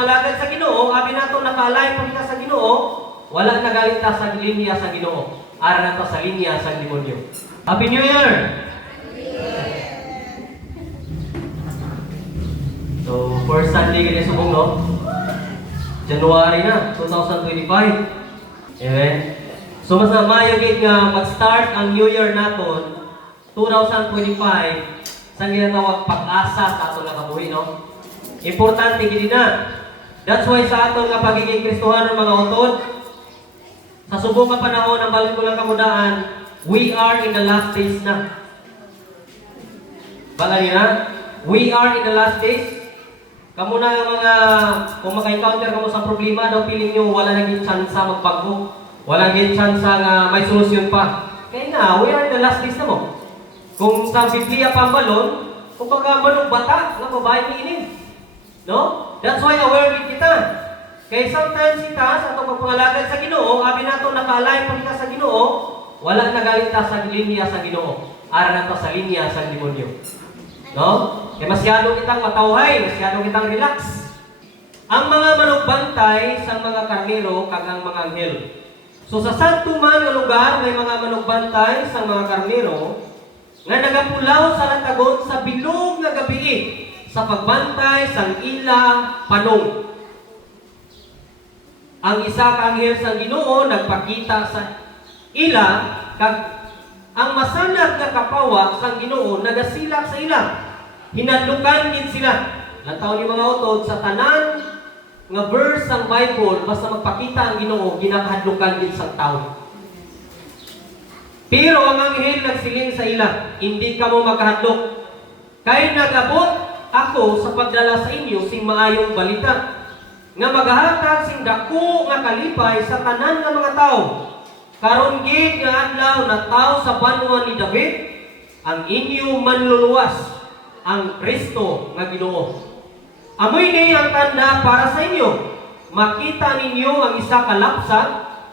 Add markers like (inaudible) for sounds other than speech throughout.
pagpangalagad sa Ginoo, abi nato nakaalay pa kita sa Ginoo, wala nagalit ta sa linya sa Ginoo. Ara na to sa linya sa demonyo. Happy New Year! So, first Sunday ganyan subong, no? January na, 2025. Amen? So, mas na mayagit nga mag-start ang New Year naton 2025 sa ginatawag pag-asa sa aton nga kabuhi, no? Importante gini na. That's why sa aton nga pagiging Kristohanon mga utod, sa subong nga panahon ng balik ko lang kamudaan, we are in the last days na. Bala niya, we are in the last days. Kamu na ang mga, kung maka-encounter ka mo sa problema, daw piling nyo wala naging chance magbago. Wala naging chance nga may solusyon pa. Kaya nga, we are in the last days na mo. Kung sa Biblia pa ang balon, kung baga manong bata, nga babae ni inin. No? That's why aware din kita. Kaya sometimes kita, sa itong pagpangalagad sa Ginoo, abi nato nakaalay pa kita sa Ginoo, wala nagalit ta sa linya sa Ginoo. Ara na to sa linya sa demonyo. No? Kaya masyado kitang matawhay, masyado kitang relax. Ang mga manugbantay sa mga karnero kag ang mga anghel. So sa santo man nga lugar may mga manugbantay sa mga karnero nga nagapulaw sa latagon sa bilog nga gabi sa pagbantay sang ila panong. Ang isa ka anghel sa Ginoo nagpakita sa ila kag ang masanag nga kapawa sang Ginoo nagasilak sa ila. Hinadlukan gid sila. Lantaw ni mga utod sa tanan nga verse sang Bible basta magpakita ang Ginoo ginakahadlukan gid sa tawo. Pero ang anghel nagsiling sa ila, hindi ka mo makahadlok. Kay nagabot ako sa pagdala sa inyo sing maayong balita nga maghahatag sing dako nga kalipay sa tanan nga mga tao. Karon gid nga adlaw na tao sa banwa ni David ang inyo manluluwas ang Kristo nga Ginoo. Amoy ni ang tanda para sa inyo. Makita ninyo ang isa ka lapsag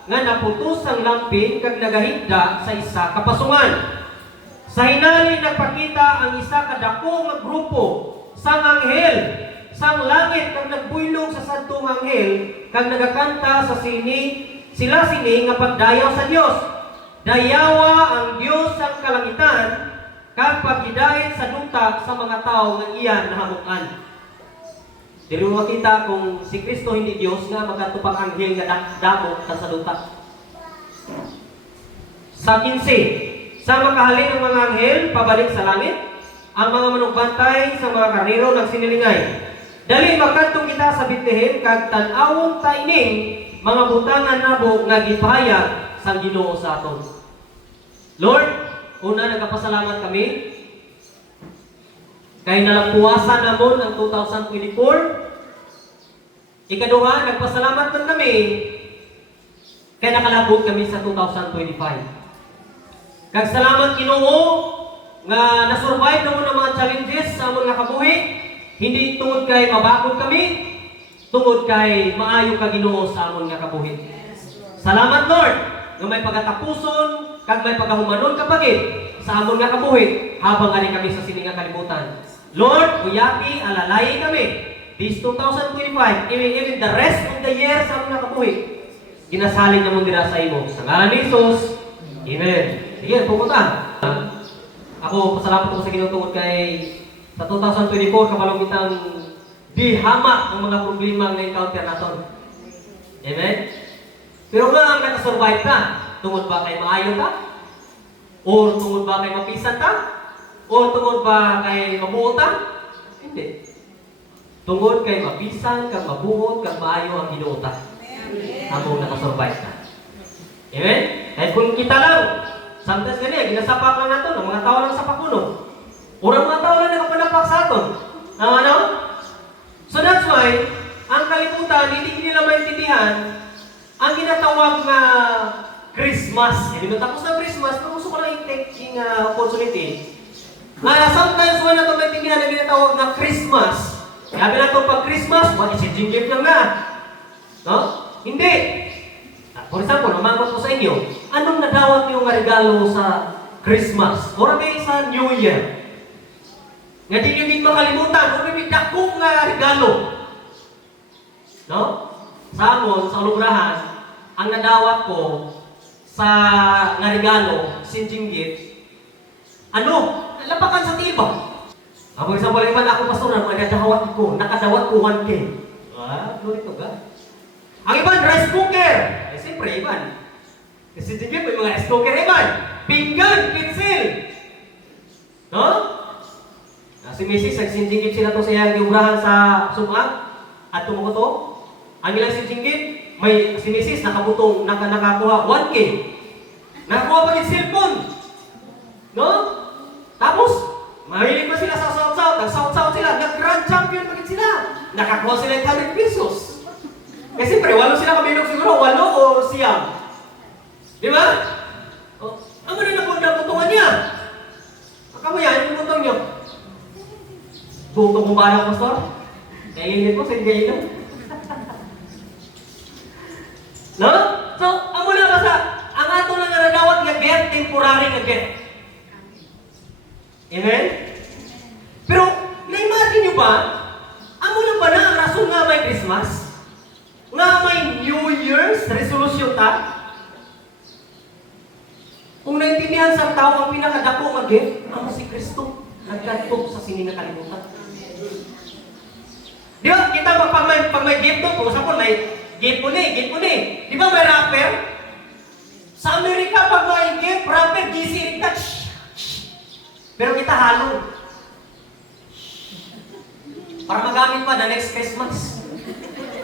nga naputos ang lampin kag nagahigda sa isa ka pasungan. Sa hinali nagpakita ang isa ka dako nga grupo sang anghel sang langit kag nagbuylog sa sadtong anghel kag nagakanta sa sini sila sini nga pagdayaw sa Dios. Dayawa ang Dios sang kalangitan kag paghidayon sa duta sa mga tao nga iyan nahamukan. Dili mo makita kung si Kristo hindi Dios nga magatupang anghel nga damo ta sa duta. Sa 15, sa makahalin ng mga anghel pabalik sa langit, ang mga manugbantay sa mga karnero nagsinilingay. Dali magkadtong kita sa Bethlehem kag tan-awon ta ining mga butangan nabo nga gipahayag sa Ginoo sa aton. Lord, una nagapasalamat kami kay nalampuasan namon ang 2024. Ikaduha, nagpasalamat man kami kay nakalabot kami sa 2025. Kag salamat Ginoo nga na-survive na mo ng mga challenges sa among nakabuhi. Hindi tungod kay mabakod kami, tungod kay maayo ka Ginoo sa amon nga kabuhi. Salamat Lord nga may pagatapuson kag may pagahumanon ka pagid sa amon nga kabuhi habang ani kami sa sining nga kalibutan. Lord, uyaki alalay kami this 2025 even, even the rest of the year sa amon nga kabuhi. Ginasalig na mo dira sa imo. Sa ngalan ni Jesus. Amen. Sige, pupunta. Ako, pasalamat ako sa Ginoo tungod kay sa 2024 kabalong kitang di hama ng mga problema nga encounter naton. Amen? Pero nga ang nakasurvive ka, tungod ba kay maayo ka? O tungod ba kay mapisan ka? O tungod ba kay mabuot ka? Hindi. Tungod kay mapisan, kag mabuot, kag maayo ang Ginoo ta. Amo nakasurvive ka. Amen? Kahit kung kita lang, sometimes ganyan, ginasapak lang natin, ang mga tao lang sa pakuno. Urang mga tao lang nakapanapak sa aton. Ang ano? So that's why, ang kalibutan, hindi nila maintindihan, ang ginatawag na Christmas. Hindi mo tapos na Christmas, pero gusto ko lang i-take yung uh, opportunity. Na sometimes wala na ito maintindihan ang ginatawag na Christmas. Sabi na ito pag Christmas, what is it? gift lang na. No? Hindi. Ah, For example, umangot ko sa inyo, anong nadawat niyo nga regalo sa Christmas? Or may sa New Year? Nga di din makalimutan, o may dakong nga regalo. No? Sa amon, sa lubrahan, ang nadawat ko sa nga regalo, sinjing gift, ano? Lapakan sa tiba. Ako isang balik man ako pastoran, mga nadawat ko, nakadawat ko 1K. Ah, glory to God. Ang iban, rice cooker. Eh, siyempre, iban. Kasi gift, may mga rice cooker, iban. Pinggan, pencil. No? Ah, si Mrs. nagsinjingip sila to sa iyang giubrahan sa sumang at tumukoto. Ang ilang sinjingip, may si Mrs. nakabutong, naka, nakakuha 1K. Nakakuha pa yung cellphone. No? Tapos, mahilig pa sila sa south-south. Nag-south-south sila. Nag-grand champion pa sila. Nakakuha sila yung 100 pesos. Kasi pre, walo sila kabilog siguro. Walo o siyam. Di ba? O, ang ano na po nabutungan niya? Ako yan, yung butong niyo. Butong mo ba na, Pastor? Kainit mo, sige kainit. (laughs) no? So, amo na ba sa, ang ato lang nga nadawat nga get, temporary nga get. Amen? Pero, na-imagine nyo ba, amo lang ba na ang rason nga may Christmas? Nga may New Year's resolution ta? Kung naintindihan sa tao ang pinakadako nga gift, amo si Kristo. Nagkadto sa sini nga kalimutan. Di ba, kita ba pag may, pag may gift doon, kung sa may gift po ni, gift po ni. Di ba may rapper? Sa Amerika, pag may gift, rapper, shh, shh. Pero kita halo. Para magamit pa the next Christmas.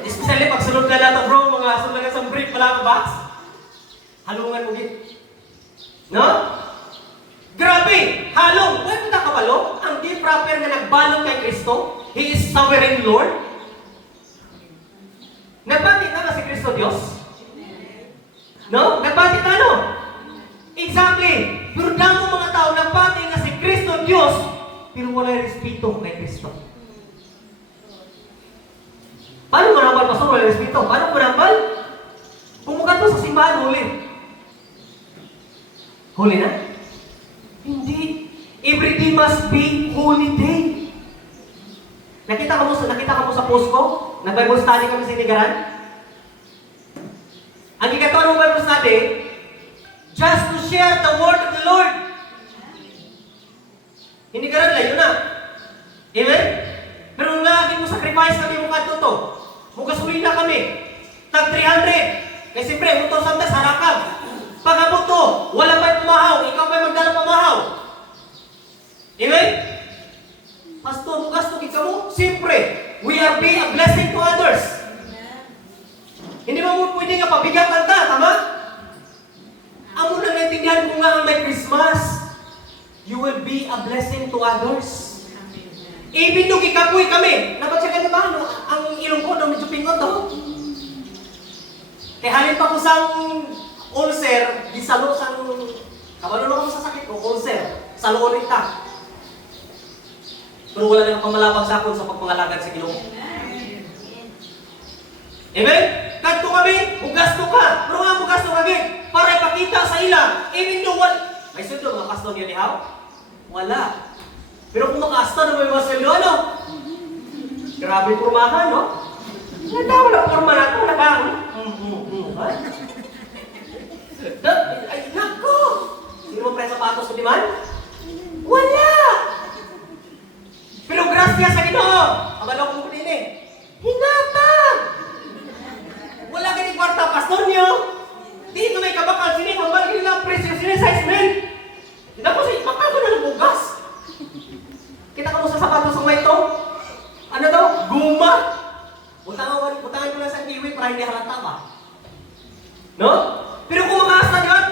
Especially pag sunod ka na ito, bro, mga sunod na sa brief, wala ka box. Halungan mo gift. No? Grabe! Halong! Pwede na kabalo? Ang gift wrapper na nagbalong kay Kristo, He is sovereign Lord. Nagbati na ba si Kristo Diyos? No? Nagbati na no? Exactly! Pero damo mga tao nagbati na si Kristo Diyos, pero wala respeto kay Kristo. Paano mo nambal, Pastor? Wala respeto. Paano mo nambal? Pumukat mo sa simbahan, huli. Holy na? Hindi. Every day must be holy day. Nakita ka mo sa nakita ka mo sa post ko? Nag-Bible study kami sa Inigaran? Ang gigatuan ng Bible study, just to share the word of the Lord. Inigaran yun na. Amen? Pero lagi mo sacrifice kami mo kanto to. Mugasulina kami. Tag 300. Kasi siyempre, utos ang tas harakag. Pagabot to, wala pa pumahaw, ikaw pa magdala pamahaw. Amen? Pastor, bukas to kita mo? Siyempre, we are being a blessing to others. Hindi mo mo pwede nga pabigatan ka, tama? Amo na naintindihan ko nga ang may Christmas, you will be a blessing to others. Even though kikapoy kami, nabatsyagan ba? No? Ang ilong ko, no, medyo pingot to. Kaya halin pa ko sa ulcer, di salo sa kabalo na sa sakit ko, ulcer, salo ulit ta. Pero wala nang pamalabag sa akin sa pagpangalagad sa Ginoo. Amen? Kadto kami, mugasto ka. Pero nga mugasto kami para ipakita sa ila. Even though wal... May sundo mga kasto niya ni How? Wala. Pero kung makasto na may masalo, ano? Grabe pormahan, no? Wala, wala porma na ito. Naka, mm, mm, mm. Ha? Da- Ay, nako! Sino mo pre sapatos ko di man? Wala! Pero grasya sa Ginoo. Abalo ko din eh. Hinatag! Wala gani kwarta pastor niyo. Dito may kabakal sini hambal gini lang presyo sini size men. Dako si makago na ng bugas. Kita ka mo sa sapatos ng may to. Ano daw? Guma. Utangan ko, utangan ko lang sa kiwi para hindi halata ba? No? Pero kung makaasta yan,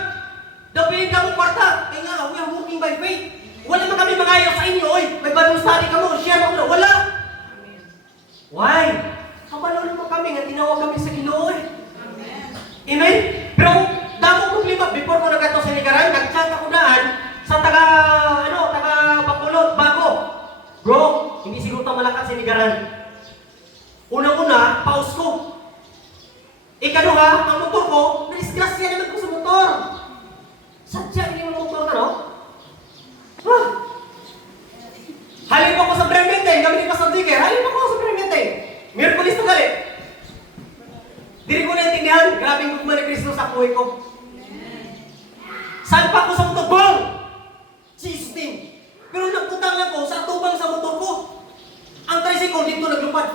dapihin ka mo kwarta. Kaya nga, we are walking by faith. Wala man kami mangayaw sa inyo, oy. May Bible study ka mo, share mo na. Wala. Why? Kabalolo mo kami nga tinawag kami sa Ginoo eh. Amen? Pero damo problema before ko nagato sa Nigaran, nag-chat ako daan sa taga ano, taga Bacolod, Bago. Bro, hindi siguro ta malakas sa Nigaran. Unang-una, pause ko. Ikaduha, ang motor ko, na-disgrasya naman ko sa motor. Sadya, hindi mo motor ka, no? Ah! Halip ako sa Bremente, kami ni Pastor Jigger, halip ako sa Bremente. Miraculous to galit. Grabing gugma ni Kristo sa buhay ko. Saan pa ko sa motor? Bang! Jesus name. Pero nagputang lang ko sa tubang sa motor ko. Ang tricycle dito naglupad.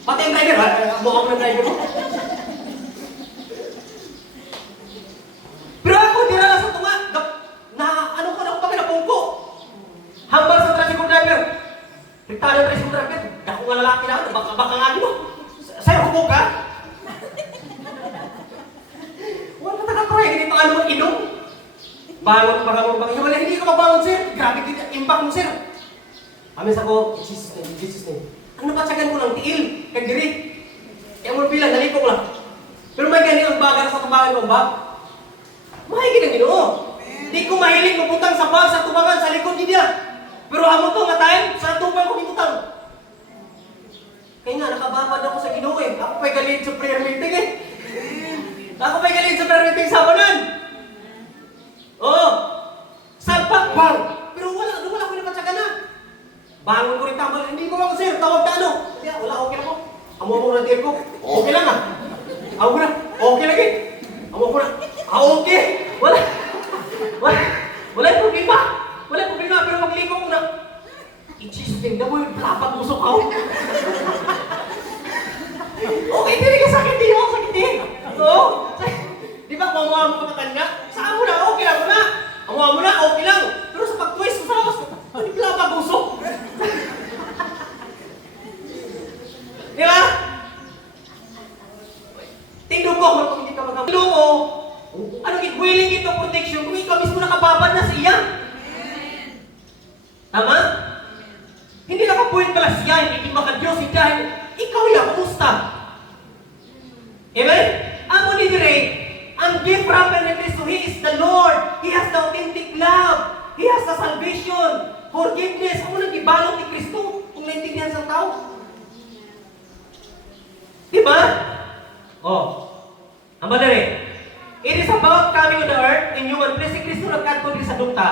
Pati ang driver, ah, ah, mukha ko ng driver mo. Pero ako, di na sa tunga. Na, na ano ko na ako pag napungko. Hambal sa tricycle driver. Rektado yung tricycle driver. Dako nga lalaki na, baka, baka nga mo. Sa'yo, hubog ka? Wala ka taga-try, hindi pa ano inom. Bangon pa ka mo bang wala hindi ka mabangon sir. Grabe kita impact mo sir. Amin sa ko, in Jesus name, Jesus name. Ano ba tsagan ko lang tiil, kag diri. Yang mo bilang naliko lang. Pero may ganyan ang baga sa tubangan ko ba? Mahigit ang Ginoo. Di ko mahilig maputang sa bag sa tubangan sa likod niya. Pero amo to nga time sa tubang ko giputang. Kaya nga nakababad ako sa Ginoo eh. Ako pa'y galit sa prayer meeting eh. Ako pa'y galit sa prayer meeting sa banan. Oo. Salpak, bang! Pero wala, wala ko napatsaga na. Bangon ko rin tama. Hindi ko ako sir, tawag na ano. Kaya wala, okay na po. Amo mo na ko. Okay lang ah. Ako na, okay lagi. Amo ko na, ah okay. Wala. Wala. Wala yung problema. Wala yung problema, pero magliko ko na. I-chisting na mo yung lapag usok ako. Okay, hindi ka sakit din ako, sakit din. Oo. Di ba, mamuha mo makatanda? Saan mo na, okay lang mo na. Mamuha mo na, okay lang. Pero sa pag-twist labas, hindi. Di ba? Oh. Ang madali. It is about coming on the earth in human flesh. Si Kristo nagkanto din sa dukta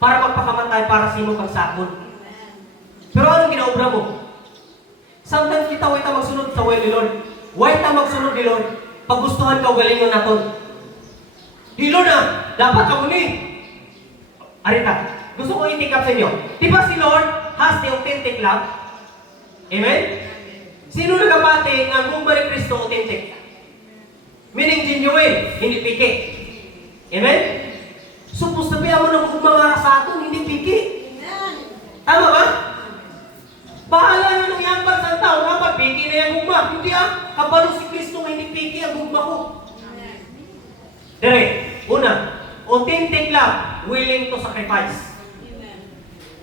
para magpakamatay para sa imo kang sakon. Pero anong ginaobra mo? Sometimes kita way ta magsunod sa will ni Lord. Way ta magsunod ni Lord. Paggustuhan ka galingon naton. Di Lord na, dapat ka muni. Arita, gusto ko itikap sa inyo. Di ba si Lord has the authentic love? Amen? Sino nagapati ang ni Kristo authentic? Meaning genuine, hindi piki. Amen? Supposed to be mo na kung mga sa aton, hindi piki. Tama ba? Bahala na nung yambag sa tao, dapat piki na yung gugma. Hindi ah, kabalo si Kristo hindi piki ang gugma ko. Dire, una, authentic love, willing to sacrifice.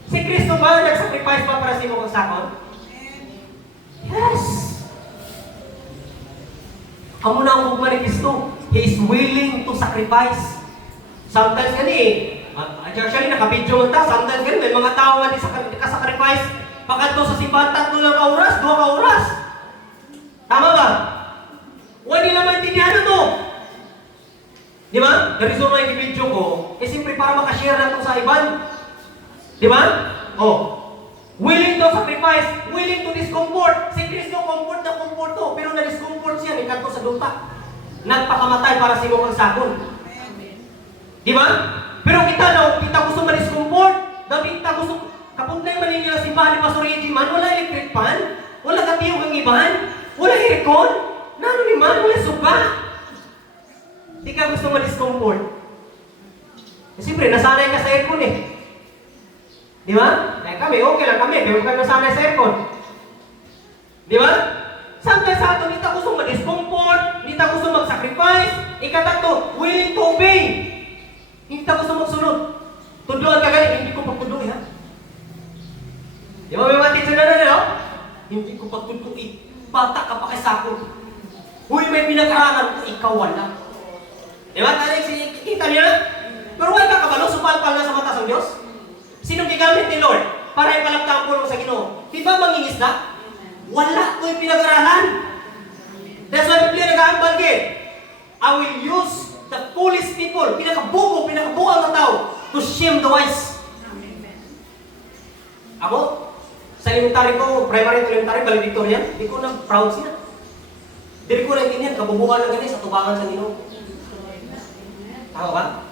Si Kristo ba nag-sacrifice pa para sa imo kang sakon? Yes! Amo na ang Kristo. He is willing to sacrifice. Sometimes gani, actually nakabidyo mo ta, sometimes gani, may mga tao nga di sa sacrifice Pagkanto sa simbahan, tatlo lang ka oras, dua ka oras. Tama ba? Huwag nila maintindihan mo. Di ba? The reason why i-video ko, eh siyempre para makashare na ito sa iban. Di ba? Oh. Willing to sacrifice, willing to discomfort. Si Kristo comfort na comfort to, pero na-discomfort siya, may kanto sa duta. Nagpakamatay para sa iyong sakon. Di ba? Pero kita no, kita gusto ma-discomfort, dahil kita gusto, kapuntlay man ninyo na si Bali Pastor man, wala electric pan, wala katiyog ang iban, wala aircon, nano ni man, wala suga. Di ka gusto ma-discomfort. Eh, siyempre, nasanay ka sa aircon eh. Di ba? Eh, kami, okay lang kami, pero ka nasanay sa aircon. Di ba? Sometimes sa ato, hindi ta gusto ma-discomfort, hindi ta gusto mag-sacrifice, ikatatlo, willing to obey. Hindi ta gusto magsunod. Tunduan ka ganit, hindi ko pagtunduin ha. Di ba may mga teacher na na, no? Hindi ko pagtunduin. Bata ka pa kay sakot. Uy, may pinag-aralan ko, ikaw wala. Di ba? Kita niya? Pero wala ka kabalo, supalpal na sa mata sa Diyos. Sinong gigamit ni Lord para ipalapta puno sa Ginoo? Di ba mangingisda? Wala ko'y pinag-aralan. That's why Biblia nag-aambal. I will use the foolish people, pinakabubo, pinakabuang na tao, to shame the wise. Ako, sa elementary ko, primary to elementary, valedictorian, hindi ko na proud siya. Dili ko naintindihan, kabubuhan lang ganyan sa tubangan sa Ginoo. Tama ba?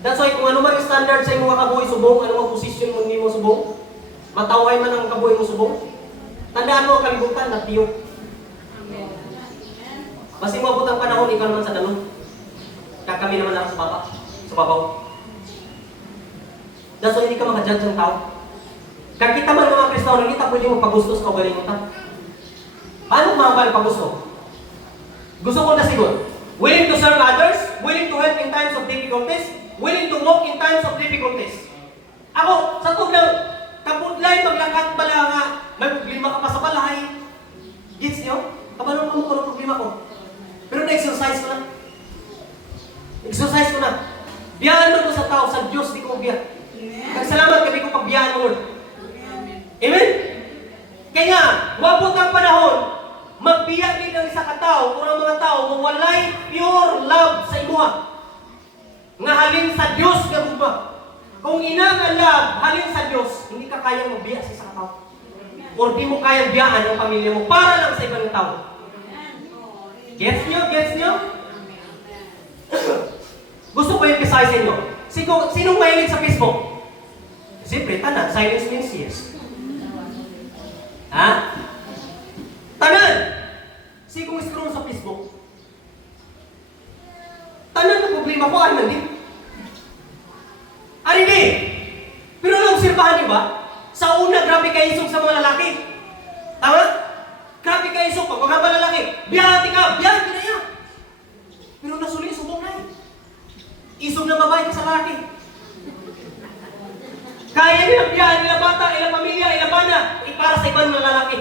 That's why kung ano man yung standard sa imong kabuhi subong, ano man position mo nimo subong, mataway man ang kabuhi mo subong, tandaan mo kalibutan na tiyo. Basta mo abot ang panahon, ikaw naman sa danon. Kakami naman ako sa baba, sa babaw. That's why hindi ka makajudge ng tao. Kaya kita man mga Kristiyano, kita pwede mo pagusto sa kaugaling mo ta. Paano mga pagusto? Gusto ko na siguro. Willing to serve others, willing to help in times of difficulties, willing to walk in times of difficulties. Ako, sa tug ng kapudlay, maglakad bala nga, may problema ka pa sa balay. Gets niyo? Kabalo mo ko ng problema ko. Pero na-exercise ko na. Exercise ko na. Biyahan mo ko sa tao, sa Diyos, di ko biya. Nagsalamat kami ko pagbiyahan mo. Amen? Kaya nga, wabot ang panahon, magbiya din ang isa ka tao o ang mga tao mawalay pure love sa imuha. Nga halin sa Diyos nga bugma. Kung ina nga love, halin sa Diyos, hindi ka kayang magbiya sa isa ka tao. Or di mo kayang biyaan ang pamilya mo para lang sa ibang tao. Gets nyo? Gets nyo? (coughs) Gusto ko yung kisay sa inyo. Sino, sinong mahilig sa Facebook? Siyempre, tanan. Silence means yes. Ha? Tanan! Si kung scroll sa Facebook, tanan na problema ko, ay nandi. Ari di! Pero alam, obserbahan niyo ba? Sa una, grabe kayo isog sa mga lalaki. Tama? Grabe kayo isog. Pag mga lalaki, biyati ka, biyati na yan. Pero nasuli, subong na eh. Isog na babae ka sa lalaki. Kaya nila biyahan, nila bata, nila pamilya, nila bana, eh, para sa ibang mga lalaki.